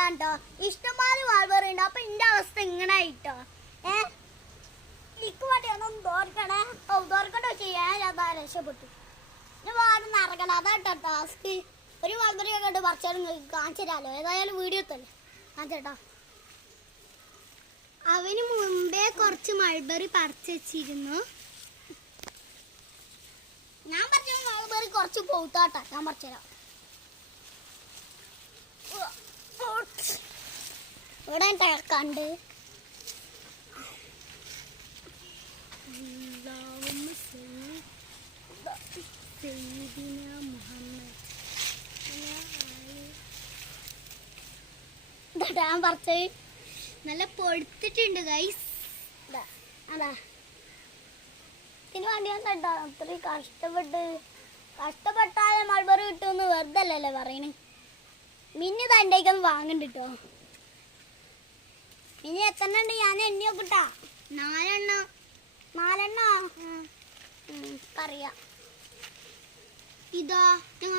പറയാണ്ടോ ഇഷ്ടംമാതിരി മൾബറി ഉണ്ട്. അപ്പൊ എന്റെ അവസ്ഥ ഇങ്ങനെ ആയിട്ടോ. ഇക്ക് വേണ്ടിയൊന്നും തോർക്കണേ. തോർക്കട്ടോ ചെയ്യാൻ ഞാൻ രക്ഷപ്പെട്ടു. ഞാൻ വാടുന്ന ഇറങ്ങണം. അതാട്ടോ ടാസ്ക്. ഒരു മൾബറി ഒക്കെ ഉണ്ട് പറിച്ചാലും കാണിച്ചു തരാമല്ലോ. ഏതായാലും വീഡിയോ തന്നെ കാണിച്ചേട്ടോ. അവന് മുമ്പേ കുറച്ച് മൾബറി പറിച്ചു വെച്ചിരുന്നു. ഞാൻ പറിച്ച മൾബറി കുറച്ച് പോത്താട്ടാ. ഞാൻ പറിച്ചുതരാം. ഇവിടെ കണ്ട് ഞാൻ പറിച്ചത് നല്ല പൊടുത്തിട്ടുണ്ട് ഗൈസ്. അതാ ഇതിന് വേണ്ടി ഞാൻ കേട്ടോ അത്രയും കഷ്ടപ്പെട്ടാലേ മൾബറി കിട്ടുമെന്ന് വെറുതെ അല്ലല്ലേ പറയണേ. മിന്നി തൻ്റെക്കൊന്ന് വാങ്ങണ്ട കേട്ടോ. ഇനി എത്ര ഉണ്ട് ഞാൻ എണ്ണി നോക്കട്ടാ. 4 അറിയാം. ഇതാ